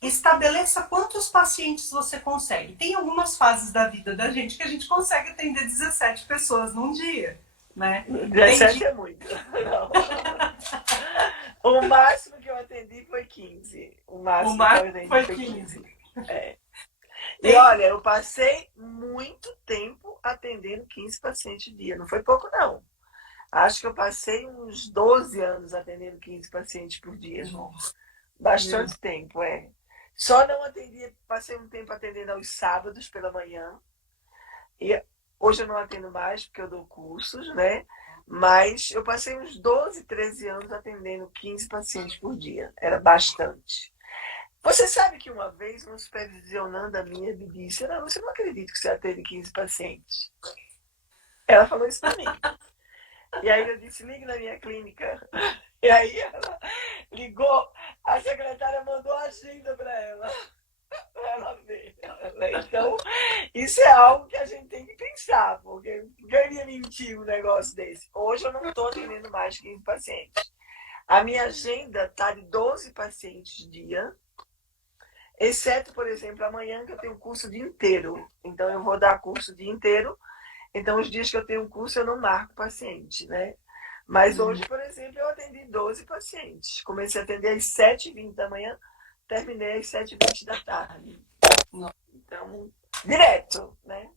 Estabeleça quantos pacientes você consegue. Tem algumas fases da vida da gente que a gente consegue atender 17 pessoas num dia. Né? 17 é muito. O máximo que eu atendi foi 15. O máximo que eu atendi foi 15. E olha, eu passei muito tempo atendendo 15 pacientes por dia. Não foi pouco, não. Acho que eu passei uns 12 anos atendendo 15 pacientes por dia. Bastante tempo, é. Só não atendia, passei um tempo atendendo aos sábados pela manhã. E hoje eu não atendo mais porque eu dou cursos, né? Mas eu passei uns 12, 13 anos atendendo 15 pacientes por dia. Era bastante. Você sabe que uma vez uma supervisionanda minha me disse: não, você não acredita que você atende 15 pacientes. Ela falou isso para mim. E aí eu disse: ligue na minha clínica. E aí ela ligou, a secretária mandou a agenda para ela ver. Então, isso é algo que a gente tem que pensar, porque ganha mentir um negócio desse. Hoje eu não estou atendendo mais 15 pacientes. A minha agenda está de 12 pacientes dia, exceto, por exemplo, amanhã que eu tenho curso o dia inteiro. Então, eu vou dar curso o dia inteiro. Então, os dias que eu tenho curso, eu não marco paciente, né? Mas hoje, por exemplo, eu atendi 12 pacientes. Comecei a atender às 7h20 da manhã, terminei às 7h20 da tarde. Então, direto, né?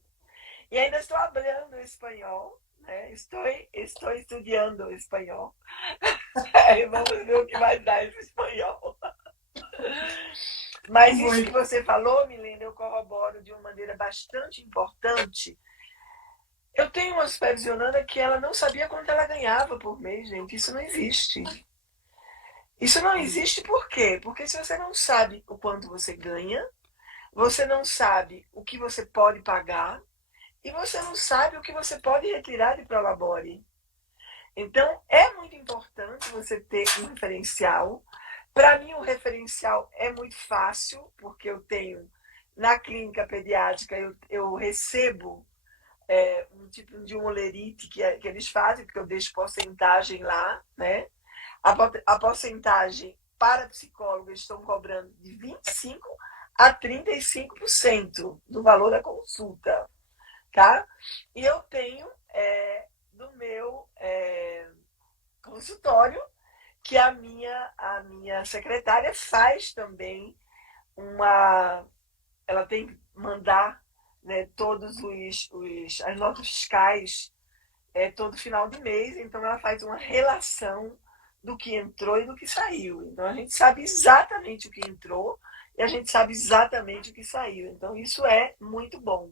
E ainda estou falando espanhol, né? Estou estudando espanhol. E vamos ver o que vai dar esse espanhol. Mas isso que você falou, Milena, eu corroboro de uma maneira bastante importante. Eu tenho uma supervisionanda que ela não sabia quanto ela ganhava por mês, gente. Isso não existe. Isso não existe por quê? Porque se você não sabe o quanto você ganha, você não sabe o que você pode pagar e você não sabe o que você pode retirar de Prolabore. Então, é muito importante você ter um referencial. Para mim, o referencial é muito fácil, porque eu tenho, na clínica pediátrica, eu recebo um tipo de um olerite que eles fazem, porque eu deixo porcentagem lá, né? A porcentagem para psicólogos estão cobrando de 25% a 35% do valor da consulta, tá? E eu tenho do meu consultório que a minha secretária faz também ela tem que mandar, né, todos as notas fiscais todo final de mês, então ela faz uma relação do que entrou e do que saiu. Então a gente sabe exatamente o que entrou e a gente sabe exatamente o que saiu. Então isso é muito bom.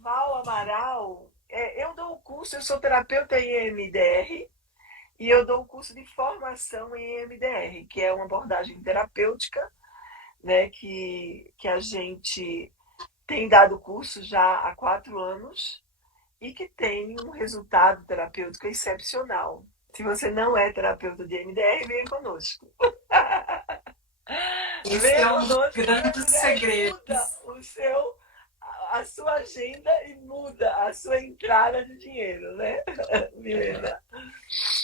Val Amaral, eu dou o curso, eu sou terapeuta em EMDR e eu dou o curso de formação em EMDR, que é uma abordagem terapêutica, né, que a gente tem dado curso já há 4 anos e que tem um resultado terapêutico excepcional. Se você não é terapeuta de EMDR, venha conosco. Esse é um dos grandes segredos. Muda a sua agenda e muda a sua entrada de dinheiro, né, Milena?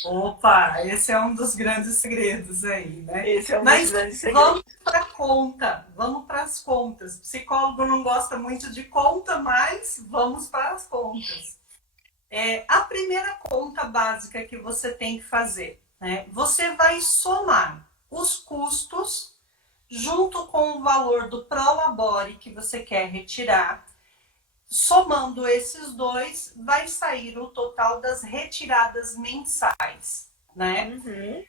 Opa, esse é um dos grandes segredos aí, né? Esse é um dos grandes segredos. Vamos para a conta, vamos para as contas. Psicólogo não gosta muito de conta, mas vamos para as contas. A primeira conta básica que você tem que fazer, né? Você vai somar os custos junto com o valor do Prolabore que você quer retirar. Somando esses dois, vai sair o total das retiradas mensais, né? Uhum.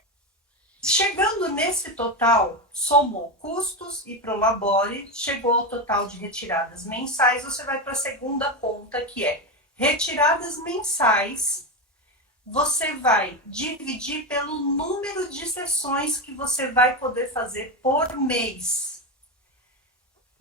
Chegando nesse total, somou custos e Prolabore, chegou ao total de retiradas mensais, você vai para a segunda conta, que é retiradas mensais. Você vai dividir pelo número de sessões que você vai poder fazer por mês.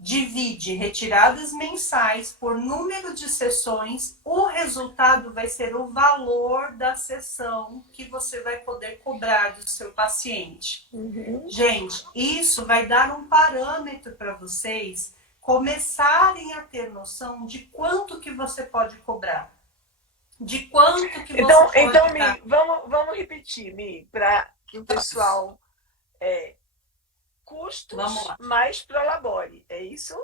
Divide retiradas mensais por número de sessões, o resultado vai ser o valor da sessão que você vai poder cobrar do seu paciente. Uhum. Gente, isso vai dar um parâmetro para vocês começarem a ter noção de quanto que você pode cobrar. De quanto que você pode cobrar. Mi, vamos repetir, Mi, para que o pessoal... custos mais Prolabore, é isso?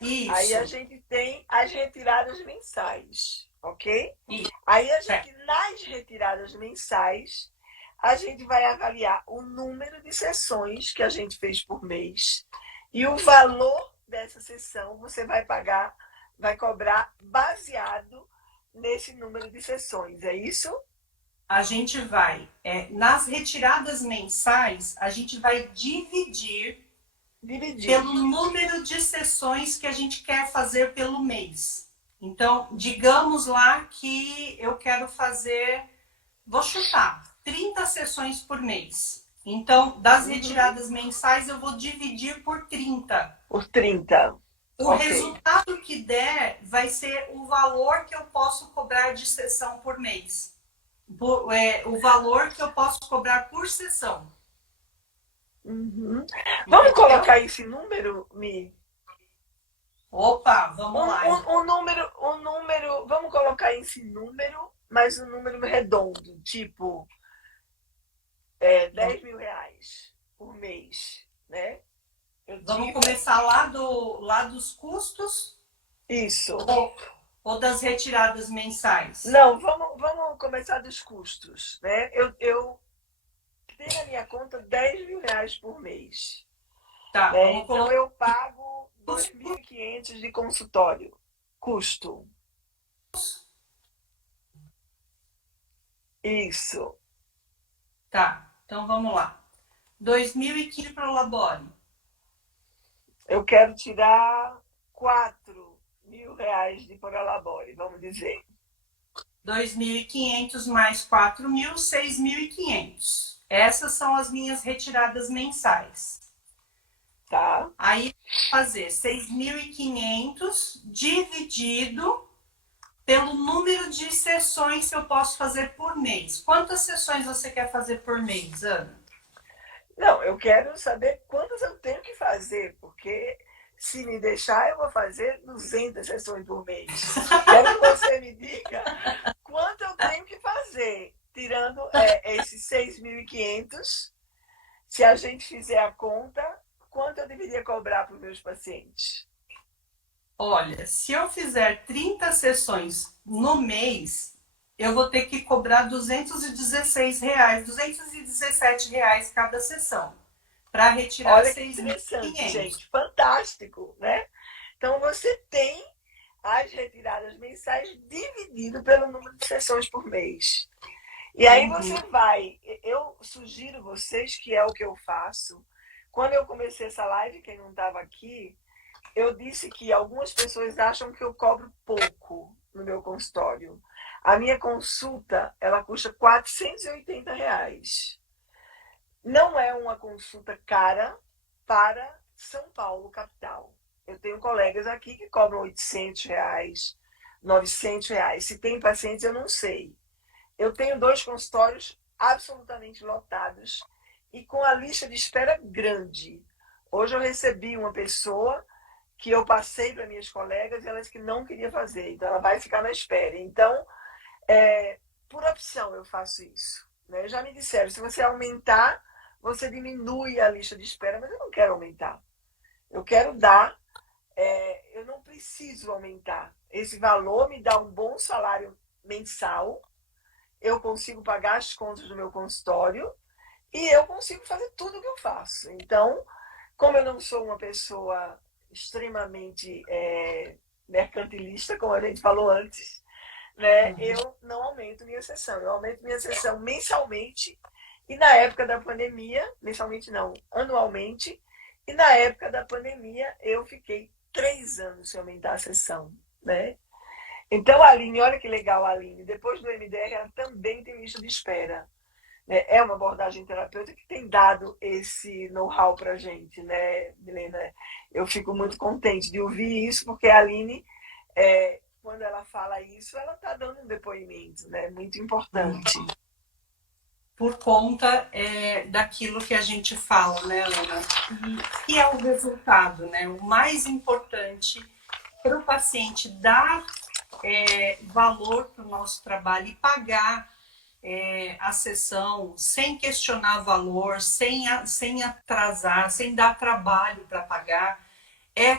Isso. Aí a gente tem as retiradas mensais, ok? Isso. Aí a gente, nas retiradas mensais, a gente vai avaliar o número de sessões que a gente fez por mês e o valor dessa sessão você vai pagar, vai cobrar baseado nesse número de sessões, é isso? A gente vai, nas retiradas mensais, a gente vai dividir pelo número de sessões que a gente quer fazer pelo mês. Então, digamos lá que eu quero fazer, vou chutar, 30 sessões por mês. Então, das retiradas mensais, eu vou dividir por 30. Por 30. O resultado que der vai ser o valor que eu posso cobrar de sessão por mês. O valor que eu posso cobrar por sessão. Vamos colocar esse número, Mi? Opa, vamos lá. Um número, vamos colocar esse número, mas um número redondo, tipo 10 mil reais por mês, né? Vamos começar lá dos custos? Isso. Ou das retiradas mensais? Não, vamos começar dos custos, né? Eu tenho na minha conta 10 mil reais por mês. Tá, né? Então eu pago 2.500 de consultório. Custo. Isso. Tá, então vamos lá. 2.500 para o Labore. Eu quero tirar 4 mil reais de Prolabore, vamos dizer. 2.500 mais 4 mil, 6.500. Essas são as minhas retiradas mensais. Tá. Aí, fazer 6.500 dividido pelo número de sessões que eu posso fazer por mês. Quantas sessões você quer fazer por mês, Ana? Não, eu quero saber quantas eu tenho que fazer, porque se me deixar, eu vou fazer 200 sessões por mês. Quero que você me diga quanto eu tenho que fazer, tirando esses 6.500. Se a gente fizer a conta, quanto eu deveria cobrar para os meus pacientes? Olha, se eu fizer 30 sessões no mês, eu vou ter que cobrar R$ 217 cada sessão, para retirar. Olha que interessante, gente, fantástico, né? Então você tem as retiradas mensais dividido pelo número de sessões por mês. E aí você vai, eu sugiro vocês, que é o que eu faço. Quando eu comecei essa live, quem não estava aqui, eu disse que algumas pessoas acham que eu cobro pouco no meu consultório. A minha consulta, ela custa R$ 480. Não é uma consulta cara para São Paulo, capital. Eu tenho colegas aqui que cobram R$ 800, R$ 900. Se tem pacientes, eu não sei. Eu tenho 2 consultórios absolutamente lotados e com a lista de espera grande. Hoje eu recebi uma pessoa que eu passei para minhas colegas e elas que não queria fazer, então ela vai ficar na espera. Então, por opção eu faço isso. Né? Já me disseram, se você aumentar, você diminui a lista de espera, mas eu não quero aumentar. Eu quero dar, eu não preciso aumentar. Esse valor me dá um bom salário mensal, eu consigo pagar as contas do meu consultório e eu consigo fazer tudo o que eu faço. Então, como eu não sou uma pessoa extremamente mercantilista, como a gente falou antes, né, eu não aumento minha sessão. Eu aumento minha sessão mensalmente e na época da pandemia, mensalmente não, anualmente, e na época da pandemia eu fiquei 3 anos sem aumentar a sessão, né? Então, a Aline, olha que legal, Aline, depois do MDR ela também tem lista de espera. Né? É uma abordagem terapêutica que tem dado esse know-how para a gente, né, Milena? Eu fico muito contente de ouvir isso, porque a Aline, quando ela fala isso, ela está dando um depoimento, né, muito importante. Por conta daquilo que a gente fala, né, Ana? E é o resultado, né? O mais importante para o paciente dar valor para o nosso trabalho e pagar a sessão sem questionar valor, sem atrasar, sem dar trabalho para pagar,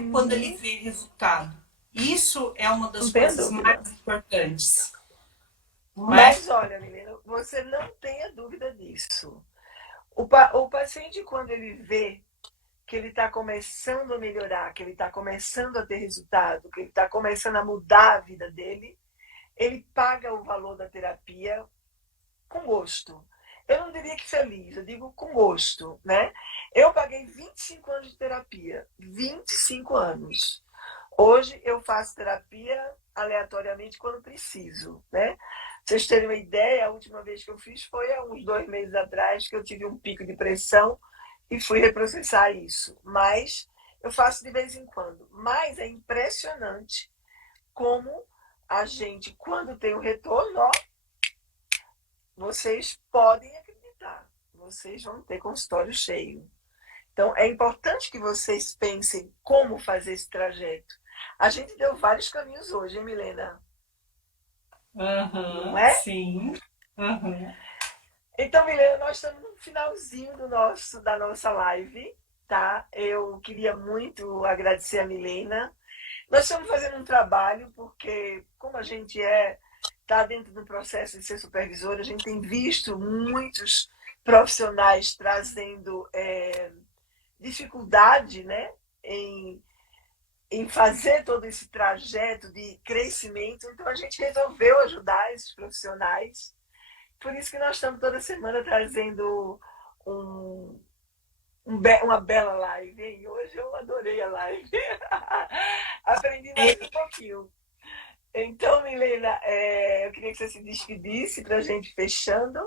quando ele vê resultado. Isso é uma das coisas mais importantes. Mas olha, menina, você não tenha dúvida disso. O paciente, quando ele vê que ele está começando a melhorar, que ele está começando a ter resultado, que ele está começando a mudar a vida dele, ele paga o valor da terapia com gosto. Eu não diria que feliz, eu digo com gosto, né? Eu paguei 25 anos de terapia, 25 anos. Hoje eu faço terapia aleatoriamente quando preciso, né? Pra vocês terem uma ideia, a última vez que eu fiz foi há uns 2 meses atrás, que eu tive um pico de pressão e fui reprocessar isso. Mas eu faço de vez em quando. Mas é impressionante como a gente, quando tem um retorno, ó, vocês podem acreditar, vocês vão ter consultório cheio. Então, é importante que vocês pensem como fazer esse trajeto. A gente deu vários caminhos hoje, hein, Milena? Não é? Sim. Uhum. Então, Milena, nós estamos no finalzinho da nossa live, tá? Eu queria muito agradecer a Milena. Nós estamos fazendo um trabalho, porque como a gente está dentro do processo de ser supervisora, a gente tem visto muitos profissionais trazendo dificuldade, né, em fazer todo esse trajeto de crescimento. Então, a gente resolveu ajudar esses profissionais. Por isso que nós estamos toda semana trazendo uma bela live. E hoje eu adorei a live. Aprendi mais um pouquinho. Então, Milena, eu queria que você se despedisse para a gente fechando.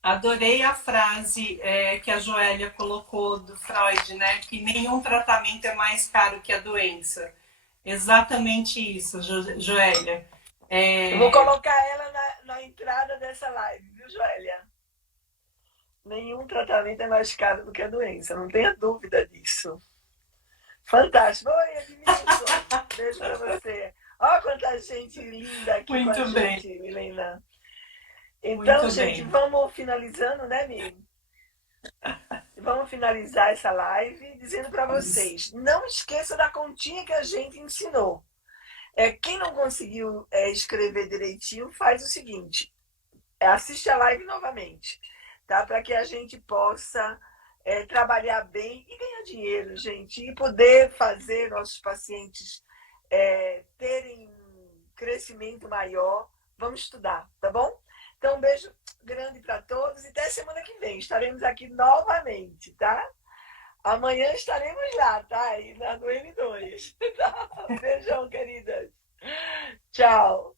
Adorei a frase que a Joélia colocou do Freud, né? Que nenhum tratamento é mais caro que a doença. Exatamente isso, Joélia. Eu vou colocar ela na entrada dessa live, viu, Joélia? Nenhum tratamento é mais caro do que a doença, não tenha dúvida disso. Fantástico. Oi, Edmilson. Beijo pra você. Olha quanta gente linda aqui Muito com a bem. gente, Milena. Então, Muito gente, bem. vamos finalizando, né, Mi? Vamos finalizar essa live dizendo para vocês, não esqueça da continha que a gente ensinou. Quem não conseguiu escrever direitinho, faz o seguinte, assiste a live novamente, tá? Para que a gente possa trabalhar bem e ganhar dinheiro, gente, e poder fazer nossos pacientes terem um crescimento maior. Vamos estudar, tá bom? Então, um beijo grande para todos e até semana que vem. Estaremos aqui novamente, tá? Amanhã estaremos lá, tá? Aí no M2. Tá? Beijão, queridas. Tchau.